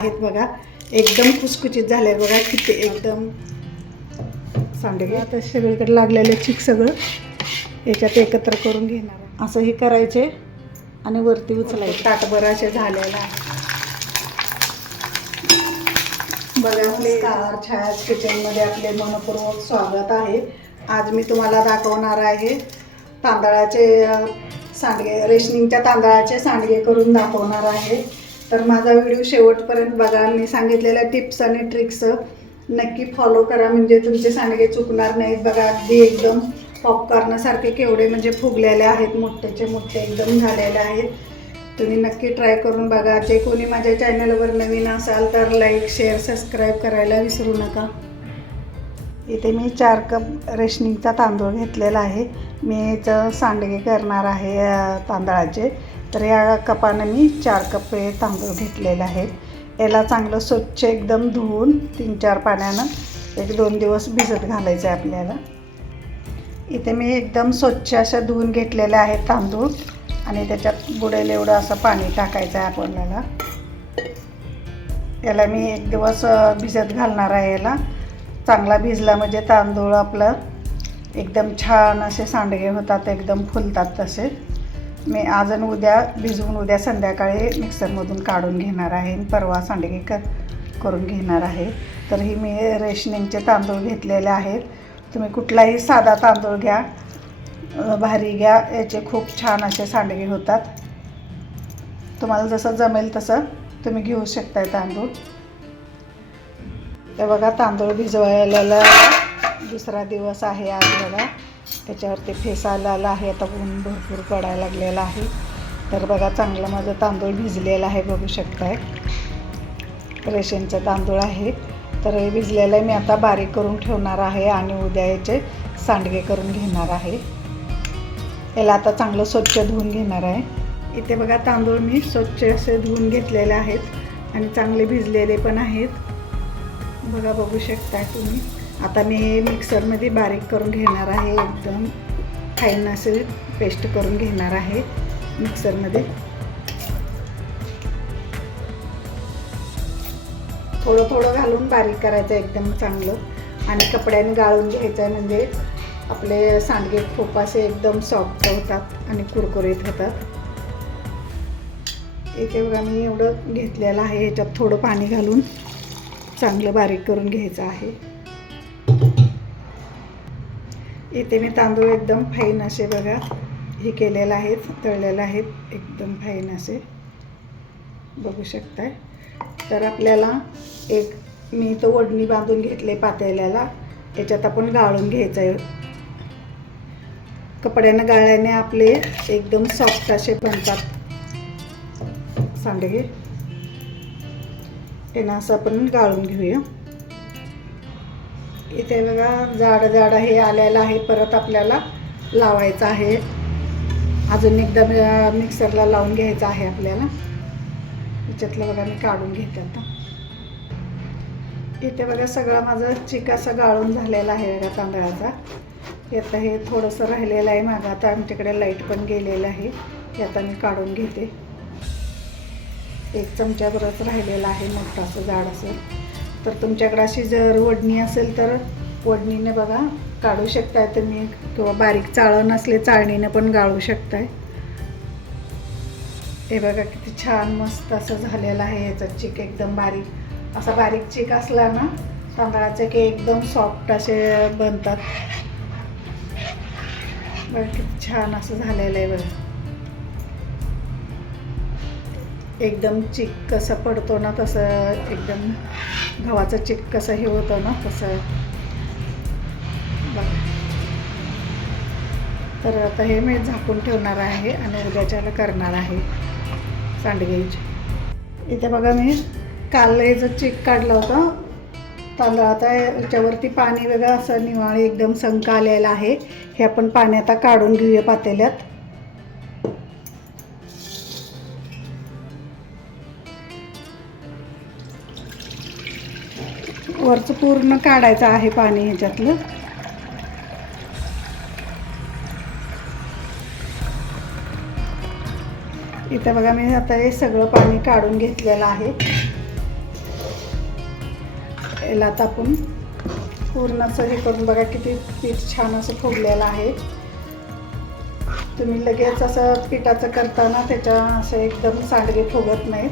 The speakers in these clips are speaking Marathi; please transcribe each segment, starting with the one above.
आहेत बघा, एकदम खुसखुशीत झाले बघा, किती एकदम सांडगे. आता सगळीकडे लागलेले चिक सगळं याच्यात एकत्र करून घेणार. असं हे करायचे आणि वरती उचलायचे. ताटभर असे झालेला आहे बघा. आपले छायाच किचनमध्ये आपले मनपूर्वक स्वागत आहे. आज मी तुम्हाला दाखवणार आहे तांदळाचे सांडगे, रेशनिंगच्या तांदळाचे सांडगे करून दाखवणार आहे. तर माझा व्हिडिओ शेवटपर्यंत बघा. मी सांगितलेल्या टिप्स आणि ट्रिक्स नक्की फॉलो करा, म्हणजे तुमचे सांडगे चुकणार नाहीत. बघा अगदी एकदम पॉपकॉर्नसारखे केवढे म्हणजे फुगलेले आहेत, मोठेचे मोठे एकदम झालेले आहेत. तुम्ही नक्की ट्राय करून बघा. जे कोणी माझ्या चॅनलवर नवीन असाल तर लाईक शेअर सबस्क्राईब करायला विसरू नका. इथे मी 4 कप रेशनिंगचा तांदूळ घेतलेला आहे. मी याचं सांडगे करणार आहे तांदळाचे. तर या कपानं मी 4 कप हे तांदूळ घेतलेले आहेत. याला चांगलं स्वच्छ एकदम धुवून 3-4 पाण्यानं 1-2 दिवस भिजत घालायचं आहे आपल्याला. इथे मी एकदम स्वच्छ असं धुवून घेतलेले आहेत तांदूळ आणि त्याच्यात बुडेल एवढं असं पाणी टाकायचं आहे आपल्याला. याला मी 1 दिवस भिजत घालणार आहे. याला चांगला भिजला म्हणजे तांदूळ आपलं एकदम छान असे सांडगे होतात, एकदम फुलतात तसे. मी आज आणि उद्या भिजवून उद्या संध्याकाळी मिक्सरमधून काढून घेणार आहे आणि परवा सांडगे करून घेणार आहे. तर ही मी रेशनिंगचे तांदूळ घेतलेले आहेत. तुम्ही कुठलाही साधा तांदूळ घ्या, भारी घ्या, याचे खूप छान असे सांडगे होतात. तुम्हाला जसं जमेल तसं तुम्ही घेऊ शकताय तांदूळ. तर बघा तांदूळ भिजवायला दुसरा दिवस आहे आज. बघा त्याच्यावरती फेस आलेला आहे. आता ऊन भरपूर पडायला लागलेला आहे. तर बघा चांगलं माझं तांदूळ भिजलेलं आहे, बघू शकताय. रेशनचं तांदूळ आहे. तर हे भिजलेलं आहे. मी आता बारीक करून ठेवणार आहे आणि उद्या याचे सांडगे करून घेणार आहे. याला आता चांगलं स्वच्छ धुवून घेणार आहे. इथे बघा तांदूळ मी स्वच्छ असे धुवून घेतलेले आहेत आणि चांगले भिजलेले पण आहेत. बघा बघू शकताय तुम्ही. आता मी मिक्सरमध्ये बारीक करून घेणार आहे. एकदम फाईन असे पेस्ट करून घेणार आहे मिक्सरमध्ये. थोडं थोडं घालून बारीक करायचं एकदम चांगलं आणि कपड्याने गाळून घ्यायचं आहे, म्हणजे आपले सांडगे खूप असे एकदम सॉफ्ट होतात आणि कुरकुरीत होतात. इथे बघा मी एवढं घेतलेलं आहे. ह्याच्यात थोडं पाणी घालून चांगलं बारीक करून घ्यायचं आहे. इथे मी तांदूळ एकदम फाईन असे बघा हे केलेलं आहेत, तळलेलं आहेत, एकदम फाईन असे बघू शकताय. तर आपल्याला मी तो ओढणी बांधून घेतले पातेल्याला. याच्यात आपण गाळून घ्यायचं आहे. कपड्यानं गाळल्याने आपले एकदम सॉफ्ट असे बनतात सांडगे. त्यांना असं आपण गाळून घेऊया. इथे बघा जाड जाड हे आलेलं आहे. परत आपल्याला लावायचं आहे. अजून एकदा मिक्सरला लावून घ्यायचं आहे आपल्याला. याच्यातलं बघा मी काढून घेते आता. इथे बघा सगळं माझं चिक असं गाळून झालेलं आहे बघा तांदळाचा. आता हे थोडंसं राहिलेलं आहे माझं. आता आमच्याकडे लाईट पण गेलेलं आहे. हे आता मी काढून घेते. 1 चमच्यावरच राहिलेलं आहे, मोठं असं जाड असेल. तर तुमच्याकडे अशी जर ओढणी असेल तर ओढणीने बघा काढू शकताय तुम्ही, किंवा बारीक चाळण नसले चाळणीने पण गाळू शकताय. हे बघा किती छान मस्त असं झालेलं आहे. याचा चिक एकदम बारीक असा बारीक चिक असला ना तांदळाचे की एकदम सॉफ्ट असे बनतात. बघा किती छान असं झालेलं आहे बघा. एकदम चिक कसं पडतो ना तसं, एकदम गव्हाचं चिक कसं हे होतं ना तसं बघा. तर आता हे मी झाकून ठेवणार आहे आणि उद्याच्याला करणार आहे सांडगेचे. इथे बघा मी काल याचं चिक काढलं होतं तांदळाचा. याच्यावरती पाणी बघा असं निवाळी एकदम संक आलेला आहे. हे आपण पाणी आता काढून घेऊया पातेल्यात. वरचं पूर्ण काढायचं आहे पाणी ह्याच्यातलं. इथे बघा मी आता हे सगळं पाणी काढून घेतलेलं आहे. याला आता आपण पूर्ण असं हे करून बघा किती पीठ छान असं फुगलेलं आहे. तुम्ही लगेच असं पिठाचं करताना त्याच्या असं एकदम सांडगे फुगत नाहीत.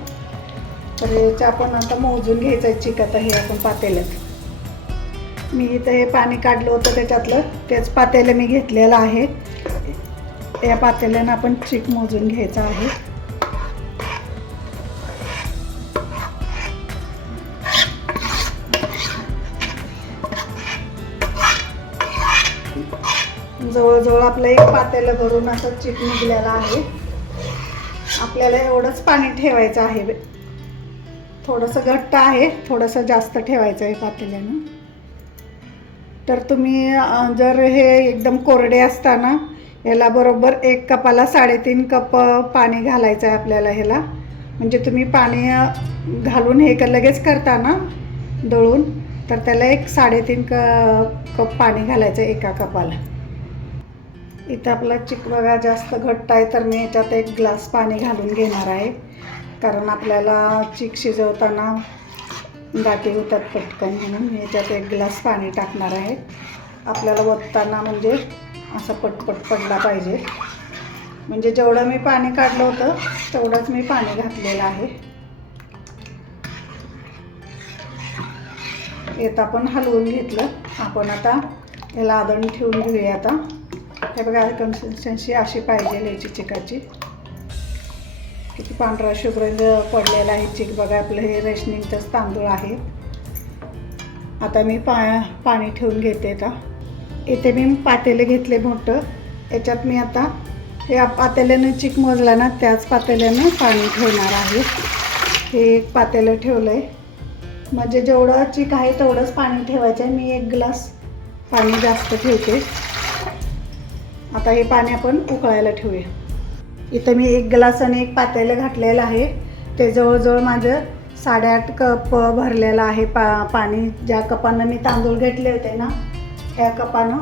तर याचं आपण आता मोजून घ्यायचं आहे चिक. आता हे आपण पातेल्यात मी इथं हे पाणी काढलं होतं त्याच्यातलं तेच पातेलं मी घेतलेलं आहे. या पातेल्यानं आपण चिक मोजून घ्यायचं आहे. जवळजवळ आपलं एक पातेलं भरून असं चिक निघलेलं आहे. आपल्याला एवढंच पाणी ठेवायचं आहे. थोडंसं घट्ट आहे, थोडंसं जास्त ठेवायचं आहे पातेल्यानं. तर तुम्ही जर हे एकदम कोरडे असताना याला बरोबर 1 कपाला 3.5 कप पाणी घालायचं आहे आपल्याला ह्याला. म्हणजे तुम्ही पाणी घालून हे लगेच करताना दळून तर त्याला 3.5 कप पाणी घालायचं आहे 1 कपाला. इथं आपला चिक बघा जास्त घट्ट आहे तर मी याच्यात 1 ग्लास पाणी घालून घेणार आहे. कारण आपल्याला चिक शिजवताना गाठी होतात पटकन म्हणून मी याच्यात 1 ग्लास पाणी टाकणार आहे. आपल्याला ओतताना म्हणजे असं पटपट पडला पाहिजे. म्हणजे जेवढं मी पाणी काढलं होतं तेवढंच मी पाणी घातलेलं आहे. येतं आपण हलवून घेतलं. आपण आता याला आदण ठेवून घेऊया. आता हे बघा कन्सिस्टन्सी अशी पाहिजे याची चिकाची. किती पांढरा शुभ्र पडलेला आहे चिक बघा. आपलं हे रेशनिंगचंच तांदूळ आहे. आता मी पाणी ठेवून घेते. आता इथे मी पातेले घेतले मोठं. याच्यात मी आता हे पातेल्यानं चिक मोजला ना त्याच पातेल्यानं पाणी ठेवणार आहे. हे 1 पातेलं ठेवलं आहे. म्हणजे जेवढं चिक आहे तेवढंच पाणी ठेवायचं आहे. मी 1 ग्लास पाणी जास्त ठेवते. आता हे पाणी आपण उकळायला ठेवूया. इथं मी 1 ग्लास आणि 1 पातेलं घातलेलं आहे. ते जवळजवळ माझं 8.5 कप भरलेलं आहे पाणी. ज्या कपानं मी तांदूळ घेतले होते ना ह्या कपानं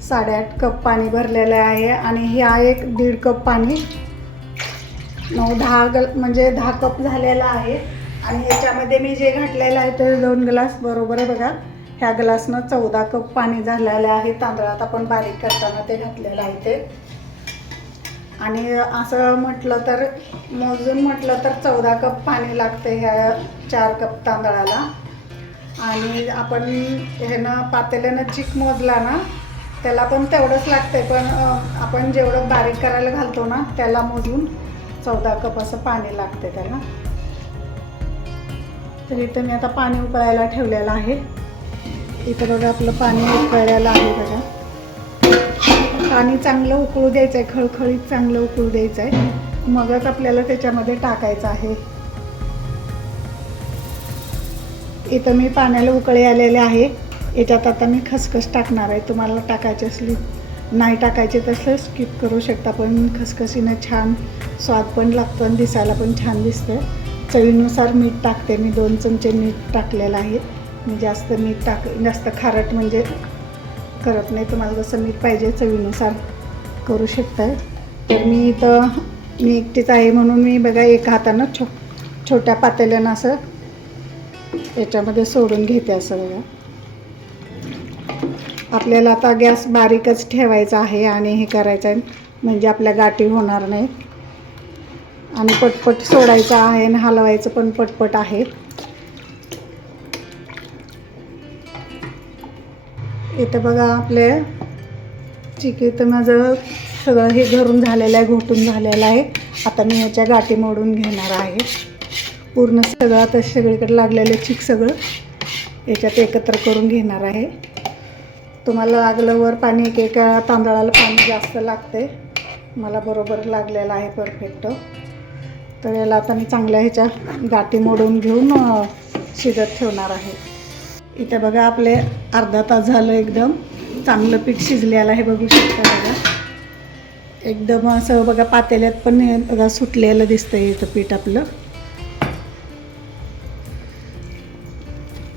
8.5 कप पाणी भरलेलं आहे. आणि हे आहे 1.5 कप पाणी 9-10 म्हणजे 10 कप झालेलं आहे. आणि याच्यामध्ये मी जे घातलेलं आहे ते 2 ग्लास बरोबर आहे बघा. ह्या ग्लासनं 14 कप पाणी झालेलं आहे. तांदळात आपण बारीक करताना ते घातलेलं आहे ते. आणि असं म्हटलं तर मोजून म्हटलं तर 14 कप पाणी लागते ह्या 4 कप तांदळाला. आणि आपण ह्यानं पातेल्यानं चिक मोजला ना त्याला पण तेवढंच लागते. पण आपण जेवढं बारीक करायला घालतो ना त्याला मोजून 14 कप असं पाणी लागते त्याला. तर इथं मी आता पाणी उकळायला ठेवलेलं आहे. इथं बघा आपलं पाणी उकळलेलं आहे बघा. पाणी चांगलं उकळू द्यायचं आहे. खळखळीत चांगलं उकळू द्यायचं आहे. मगच आपल्याला त्याच्यामध्ये टाकायचं आहे. इथं मी पाण्याला उकळी आलेले आहे. याच्यात आता मी खसखस टाकणार आहे. तुम्हाला टाकायची असली नाही टाकायची तसं स्किप करू शकता. पण खसखसीनं छान स्वाद पण लागतो आणि दिसायला पण छान दिसतं. चवीनुसार मीठ टाकते मी. 2 चमचे मीठ टाकलेलं आहे. मी जास्त मीठ जास्त खारट म्हणजे करत नाही. तुम्हाला जसं मीठ पाहिजे चवीनुसार करू शकता. तर मी एकटीच आहे म्हणून मी बघा 1 हातानं छोट्या पातेल्यानं असं याच्यामध्ये सोडून घेते असं बघा. आपल्याला आता गॅस बारीकच ठेवायचा आहे आणि हे करायचं आहे म्हणजे आपल्या गाठी होणार नाहीत. आणि पटपट सोडायचं आहे आणि हलवायचं पण पटपट आहे. इथं बघा आपले चिक इथं माझं सगळं हे धरून झालेलं आहे, घोटून झालेलं आहे. आता मी ह्याच्या गाठी मोडून घेणार आहे. पूर्ण सगळं आता सगळीकडे लागलेलं चिक सगळं याच्यात एकत्र करून घेणार आहे. तुम्हाला लागलं वर पाणी एकेका तांदळाला पाणी जास्त लागते. मला बरोबर लागलेलं आहे परफेक्ट. तर याला आता मी चांगल्या ह्याच्या गाठी मोडून घेऊन शिजत ठेवणार आहे. इथे बघा आपले अर्धा तास झालं एकदम चांगलं पीठ शिजलेलं आहे. बघू शकता बघा एकदम असं बघा पातेल्यात पण बघा सुटलेलं दिसतंय इथं पीठ आपलं.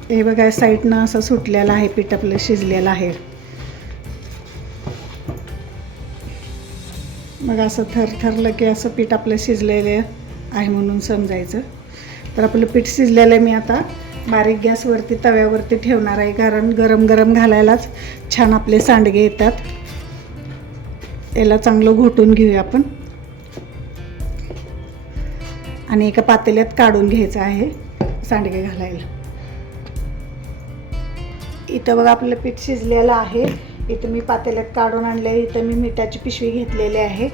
हे बघा साईडनं असं सुटलेलं आहे पीठ आपलं शिजलेलं आहे. मग असं थरथरलं की असं पीठ आपलं शिजलेलं आहे म्हणून समजायचं. तर आपलं पीठ शिजलेलं आहे. मी आता बारीक गॅसवरती तव्यावरती ठेवणार आहे, कारण गरम गरम घालायलाच छान आपले सांडगे येतात. याला चांगलं घोटून घेऊया आपण आणि एका पातेल्यात काढून घ्यायचं आहे सांडगे घालायला. इथं बघा आपलं पीठ शिजलेलं आहे. इथं मी पातेल्यात काढून आणले. इथं मी मिठाची पिशवी घेतलेली आहे.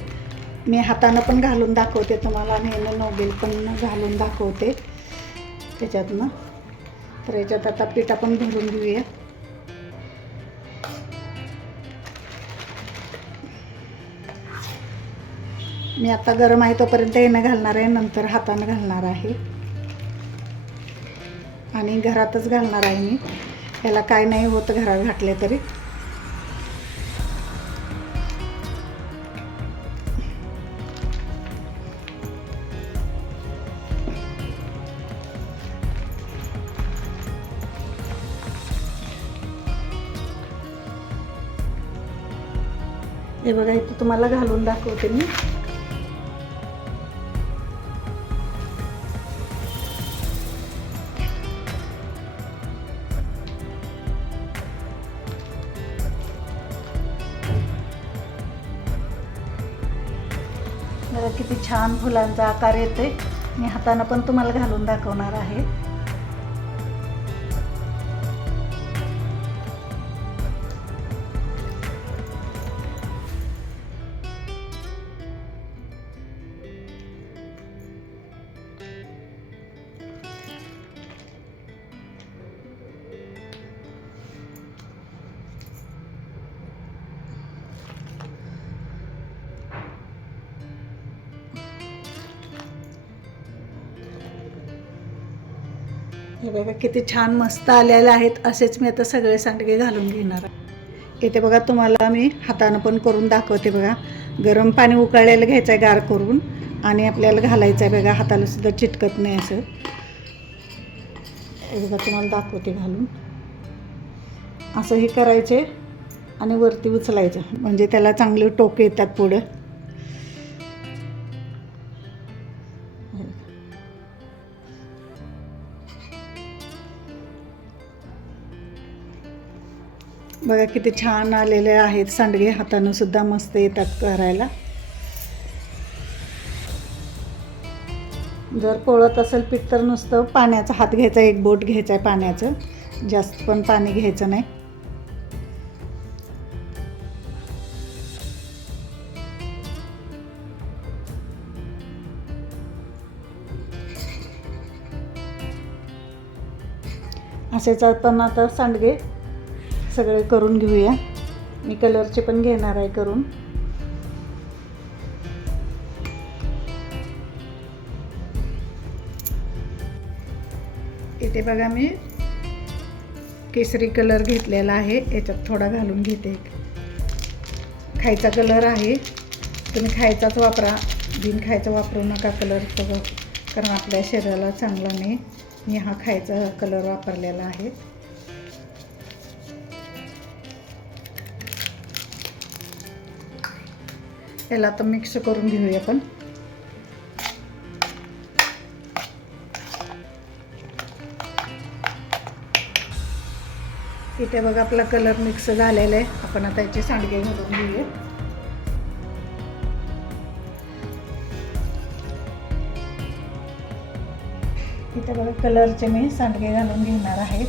मी हातानं पण घालून दाखवते तुम्हाला आणि यानं नॉबेल पण घालून दाखवते त्याच्यातनं. तर याच्यात आता पीठ आपण भरून घेऊया. मी आता गरम आहे तोपर्यंत यानं घालणार आहे, नंतर हातानं घालणार आहे आणि घरातच घालणार आहे मी. याला काय नाही होत घरात घातले तरी. हे बघा इथं तुम्हाला घालून दाखवते मी. बघा किती छान फुलांचा आकार येतोय. मी हातानं पण तुम्हाला घालून दाखवणार आहे. हे बघा किती छान मस्त आलेले आहेत. असेच मी आता सगळे सांडगे घालून घेणार आहे. इथे बघा तुम्हाला मी हातानं पण करून दाखवते. बघा गरम पाणी उकळलेलं घ्यायचं आहे गार करून आणि आपल्याला घालायचं आहे. बघा हाताला सुद्धा चिटकत नाही असं. हे बघा तुम्हाला दाखवते घालून. असं हे करायचे आणि वरती उचलायचं म्हणजे त्याला चांगले टोके येतात पुढं. बघा किती छान आलेले आहेत सांडगे. हातानं सुद्धा मस्त येतात करायला. जर पोळत असेल पीठ तर नुसतं पाण्याचा हात घ्यायचा, एक बोट घ्यायचं आहे पाण्याचं, जास्त पण पाणी घ्यायचं नाही. असेच आपण आता सांडगे सगळे करून घेऊया. मी कलरचे पण घेणार आहे करून. इथे बघा मी केसरी कलर घेतलेला आहे. याच्यात थोडा घालून घेते. खायचा कलर आहे, तुम्ही खायचाच वापरा, बिन खायचा वापरू नका कलर, कारण आपल्या शरीराला चांगला नाही. मी हा खायचा कलर वापरलेला आहे. याला आता मिक्स करून घेऊया आपण. इथे बघा आपला कलर मिक्स झालेला आहे. आपण आता याचे सांडगे घालून घेऊया. इथे बघा कलरचे मी सांडगे घालून घेणार आहे.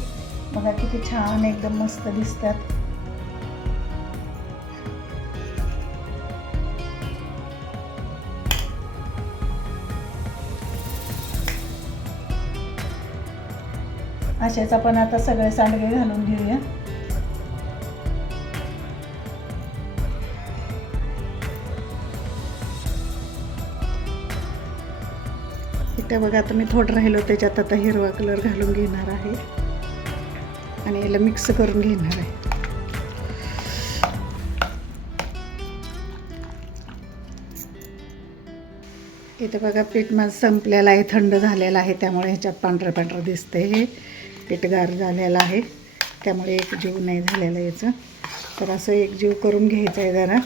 बघा किती छान एकदम मस्त दिसतात. असेच आपण आता सगळे सांडगे घालून घेऊया. इथे बघा आता मी थोडं राहिलो त्याच्यात आता हिरवा कलर घालून घेणार आहे आणि याला मिक्स करून घेणार आहे. इथे बघा पीठ माझं संपलेलं आहे, थंड झालेलं आहे, त्यामुळे ह्याच्यात पांढरं पांढरं दिसतंय. हे पीठ गार झालेलं आहे त्यामुळे एक जीव नाही झालेला याचं. तर असं एक जीव करून घ्यायचं आहे. जरा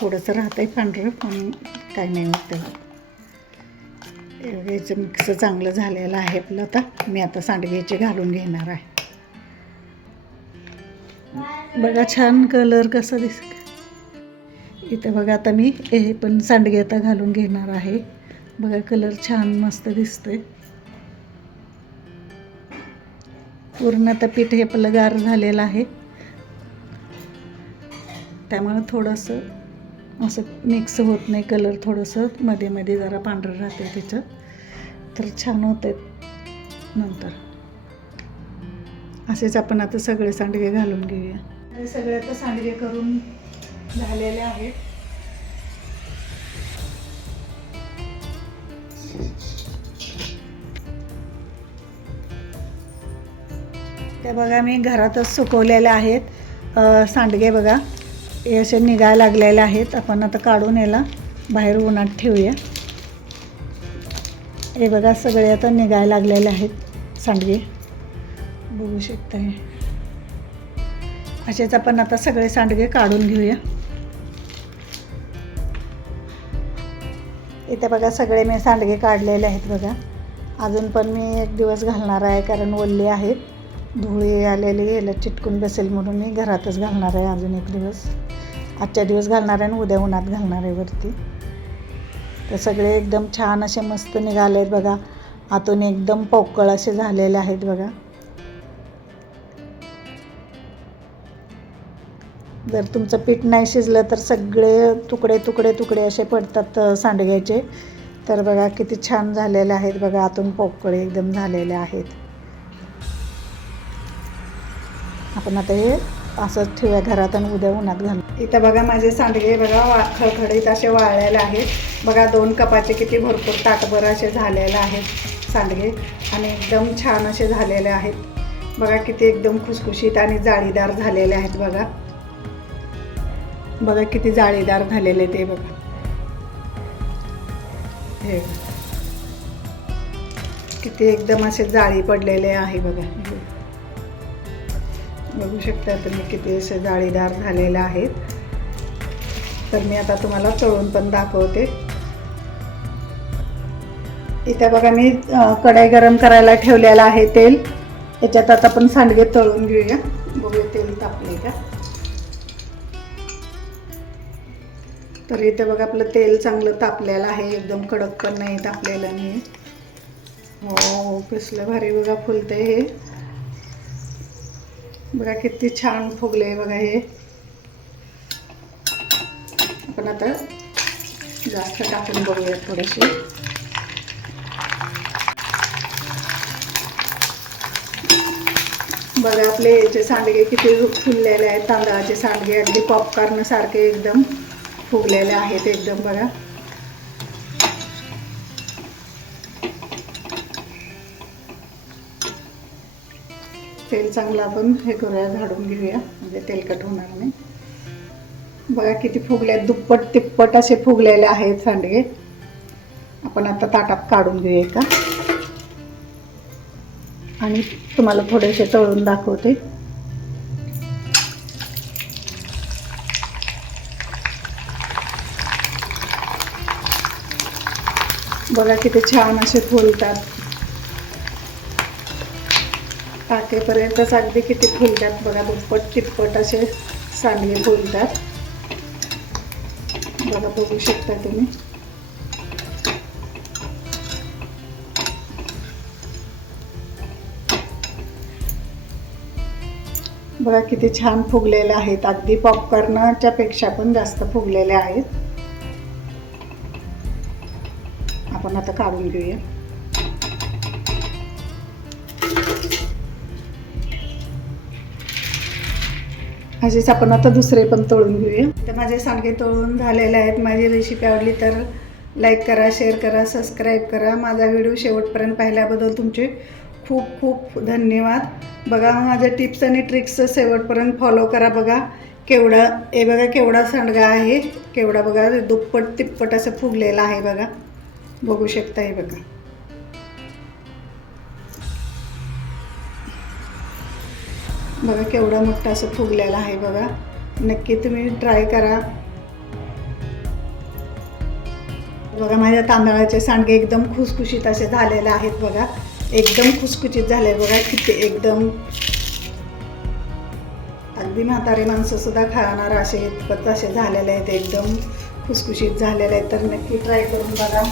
थोडंसं राहतं आहे पांढरं पण काय नाही होत त्याला. याचं मिक्स चांगलं झालेलं आहे आपलं. आता मी आता सांडग्याचे घालून घेणार आहे. बघा छान कलर कसा दिसत इथे. बघा आता मी हे पण सांडगे आता घालून घेणार आहे. बघा कलर छान मस्त दिसतोय. पूर्ण आता पीठ हे आपलं गार झालेलं आहे, त्यामुळे थोडंसं असं मिक्स होत नाही. कलर थोडंसं मध्ये मध्ये जरा पांढरं राहते त्याचं, तर छान होते नंतर. असेच आपण आता सगळे सांडगे घालून घेऊया. हे सगळे आता सांडगे करून झालेले आहेत. ते बघा मी घरातच सुकवलेले आहेत सांडगे. बघा हे असे निघायला लागलेले आहेत. आपण आता काढून याला बाहेर उन्हात ठेवूया. हे बघा सगळे आता निघायला लागलेले आहेत सांडगे, बघू शकता. हे असेच आपण आता सगळे सांडगे काढून घेऊया. इथे बघा सगळे मी सांडगे काढलेले आहेत. बघा अजून पण मी एक दिवस घालणार आहे, कारण ओले आहेत, धुळी आलेली याला चिटकून बसेल म्हणून मी घरातच घालणार आहे अजून एक दिवस. आजच्या दिवस घालणार आहे आणि उद्या उन्हात घालणार आहे वरती. तर सगळे एकदम छान असे मस्त निघाले आहेत. बघा आतून एकदम पोकळ असे झालेले आहेत. बघा जर तुमचं पीठ नाही शिजलं तर सगळे तुकडे तुकडे तुकडे असे पडतात सांडग्याचे. तर बघा किती छान झालेले आहेत. बघा आतून पोकळे एकदम झालेले आहेत. आपण आता हे असंच ठेवूया घरात आणि उद्या उन्हात घालू. इथं बघा माझे सांडगे बघा खडखडीत असे वाळलेले आहेत. बघा 2 कपाचे किती भरपूर ताटभर असे झालेले आहेत सांडगे, आणि एकदम छान असे झालेले आहेत. बघा किती एकदम खुसखुशीत आणि जाळीदार झालेले आहेत. बघा बघा किती जाळीदार झालेले ते. बघा हे किती एकदम असे जाळी पडलेले आहे. बघा बघू शकता तुम्ही किती असे जाळीदार झालेले आहेत. तर मी आता तुम्हाला तळून पण दाखवते. इथे बघा मी कढई गरम करायला ठेवलेला आहे तेल. याच्यात आता आपण सांडगे तळून घेऊया. बघूया तेल तापले का. तर इथे बघा आपलं तेल चांगलं तापलेलं आहे, एकदम कडक पण नाही तापलेलं नाही. हो कसलं भारी बघा फुलतंय हे. बघा किती छान फुगले बघा हे. आपण आता जास्त टाकून बघूया थोडेसे. बघा आपले याचे सांडगे किती फुललेले आहेत. तांदळाचे सांडगे अगदी पॉपकॉर्न सारखे एकदम फुगलेले आहेत एकदम. बघा तेल चांगलं आपण हे करूया, झाडून घेऊया, म्हणजे तेलकट होणार नाही. बघा किती फुगले, दुप्पट तिप्पट असे फुगलेले आहेत सांडगे. आपण आता ताटात काढून घेऊया का, आणि तुम्हाला थोडेसे तळून दाखवते. बघा किती छान असे फुलतात. टाकेपर्यंतच अगदी किती फुलतात. बघा दुप्पट तिप्पट असे सांडगे फुलतात. बघा बघू शकता तुम्ही. बघा किती छान फुगलेले आहेत. अगदी पॉपकॉर्नच्या पेक्षा पण जास्त फुगलेले आहेत. आपण आता काढून घेऊया. असेच आपण आता दुसरे पण तळून घेऊया. तर माझे सांडगे तळून झालेले आहेत. माझी रेसिपी आवडली तर लाईक करा, शेअर करा, सबस्क्राईब करा. माझा व्हिडिओ शेवटपर्यंत पाहिल्याबद्दल तुमचे खूप खूप धन्यवाद. बघा माझ्या टिप्स आणि ट्रिक्स शेवटपर्यंत फॉलो करा. बघा केवढा, हे बघा केवढा सांडगा आहे, केवढा बघा दुप्पट तिप्पट असं फुगलेला आहे. बघा बघू शकता. हे बघा बघा केवढा मोठा असं फुगलेला आहे. बघा नक्की तुम्ही ट्राय करा. बघा माझ्या तांदळाचे सांडगे एकदम खुसखुशीत असे झालेले आहेत बघा. एकदम खुसखुशीत झाले बघा किती एकदम अगदी म्हातारे माणसंसुद्धा खाणार असे इतपत असे झालेले आहेत. एकदम खुसखुशीत झालेले आहेत. तर नक्की ट्राय करून बघा.